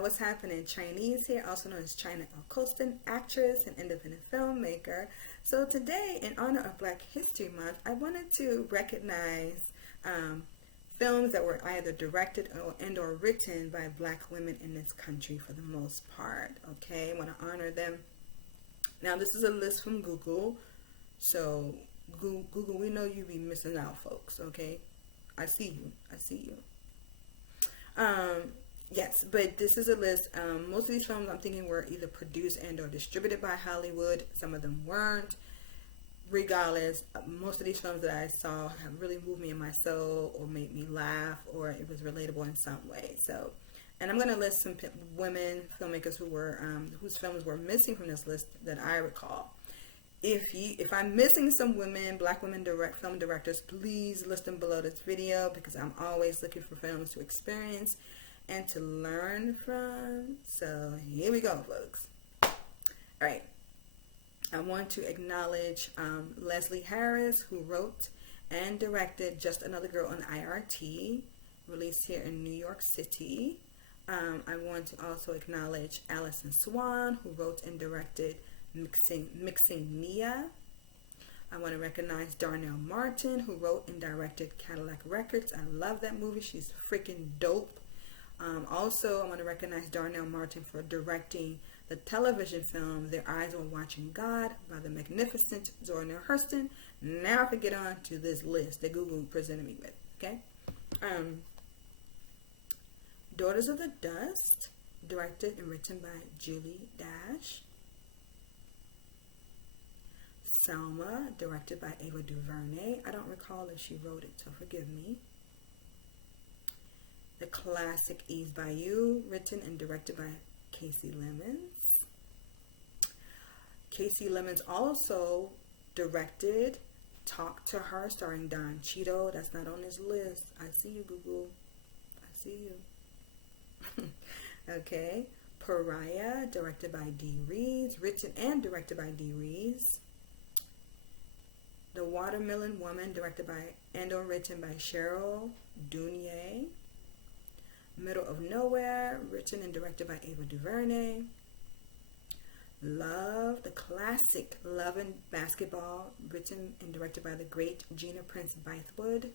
What's happening? Chinese here, also known as China Coaston, actress and independent filmmaker. So today, in honor of Black History Month, I wanted to recognize films that were either directed or written by Black women in this country for the most part. Okay, I want to honor them. Now, this is a list from Google, so Google, we know you be missing out, folks. Okay, I see you. Yes, but this is a list. Most of these films I'm thinking were either produced and or distributed by Hollywood. Some of them weren't. Regardless, most of these films that I saw have really moved me in my soul or made me laugh or it was relatable in some way. So, and I'm going to list some women filmmakers who were whose films were missing from this list that I recall. If I'm missing some women, Black women film directors, please list them below this video because I'm always looking for films to experience and to learn from. So here we go, folks. All right. I want to acknowledge Leslie Harris, who wrote and directed Just Another Girl on IRT, released here in New York City. I want to also acknowledge Allison Swan, who wrote and directed Mixing Nia. I want to recognize Darnell Martin, who wrote and directed Cadillac Records. I love that movie. She's freaking dope. Also, I want to recognize Darnell Martin for directing the television film Their Eyes Were Watching God by the magnificent Zora Neale Hurston. Now I can get on to this list that Google presented me with. Okay. Daughters of the Dust, directed and written by Julie Dash. Selma, directed by Ava DuVernay. I don't recall if she wrote it, so forgive me. The classic Eve Bayou, written and directed by Casey Lemons. Casey Lemons also directed Talk to Her, starring Don Cheadle. That's not on this list. I see you, Google. I see you. Okay. Pariah, directed by Dee Rees, written and directed by Dee Rees. The Watermelon Woman, directed by and/or written by Cheryl Dunye. Middle of Nowhere, written and directed by Ava DuVernay. Love, the classic Love and Basketball, written and directed by the great Gina Prince Bythewood.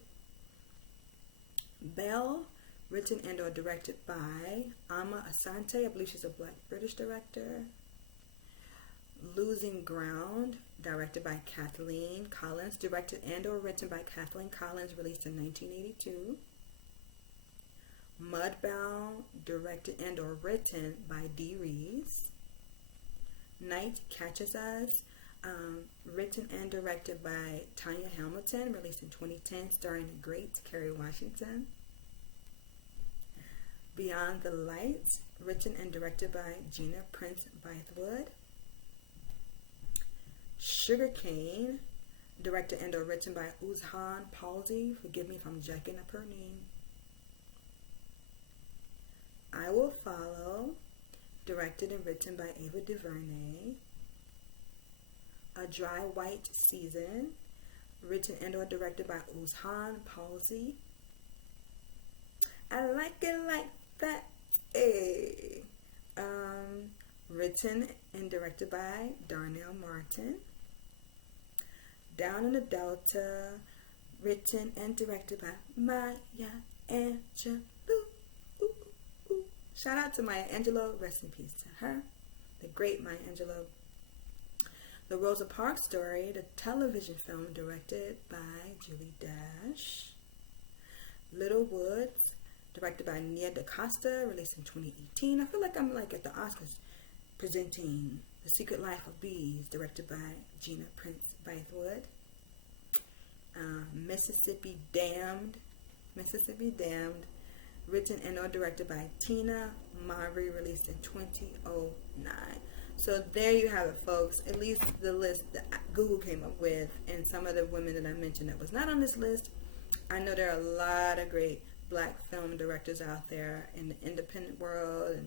Belle, written and or directed by Amma Asante. I believe she's a Black British director. Losing Ground, directed by Kathleen Collins, directed and or written by Kathleen Collins, released in 1982. Mudbound, directed and or written by Dee Rees. Night Catches Us, written and directed by Tanya Hamilton, released in 2010, starring the great Kerry Washington. Beyond the Lights, written and directed by Gina Prince Bythewood. Sugarcane, directed and or written by Uzhan Palsy. Forgive me if I'm jacking up her name. I Will Follow, directed and written by Ava DuVernay. A Dry White Season, written and or directed by Uzhan Palsy. I Like It Like That. Hey. Written and directed by Darnell Martin. Down in the Delta, written and directed by Maya Angelou. Shout out to Maya Angelou, rest in peace to her, the great Maya Angelou. The Rosa Parks Story, the television film directed by Julie Dash. Little Woods, directed by Nia DaCosta, released in 2018. I feel like I'm like at the Oscars presenting The Secret Life of Bees, directed by Gina Prince Bythewood. Mississippi Damned, written and or directed by Tina Mowry, released in 2009. So there you have it, folks. At least the list that Google came up with, and some of the women that I mentioned that was not on this list. I know there are a lot of great Black film directors out there in the independent world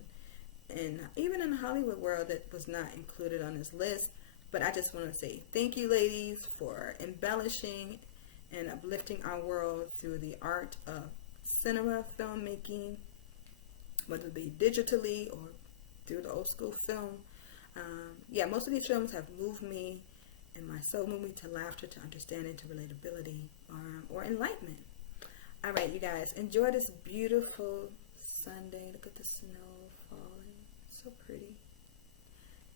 and even in the Hollywood world that was not included on this list. But I just want to say thank you, ladies, for embellishing and uplifting our world through the art of cinema, filmmaking, whether it be digitally or through the old school film. Yeah, most of these films have moved me and my soul, moved me to laughter, to understanding, to relatability, or enlightenment. All right, you guys, enjoy this beautiful Sunday. Look at the snow falling. So pretty.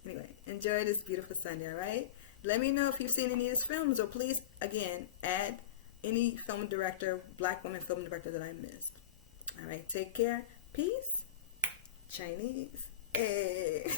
Anyway, enjoy this beautiful Sunday, all right? Let me know if you've seen any of these films, or please, again, add any film director, black woman film director that I missed. All right, take care. Peace. Chinese. Hey.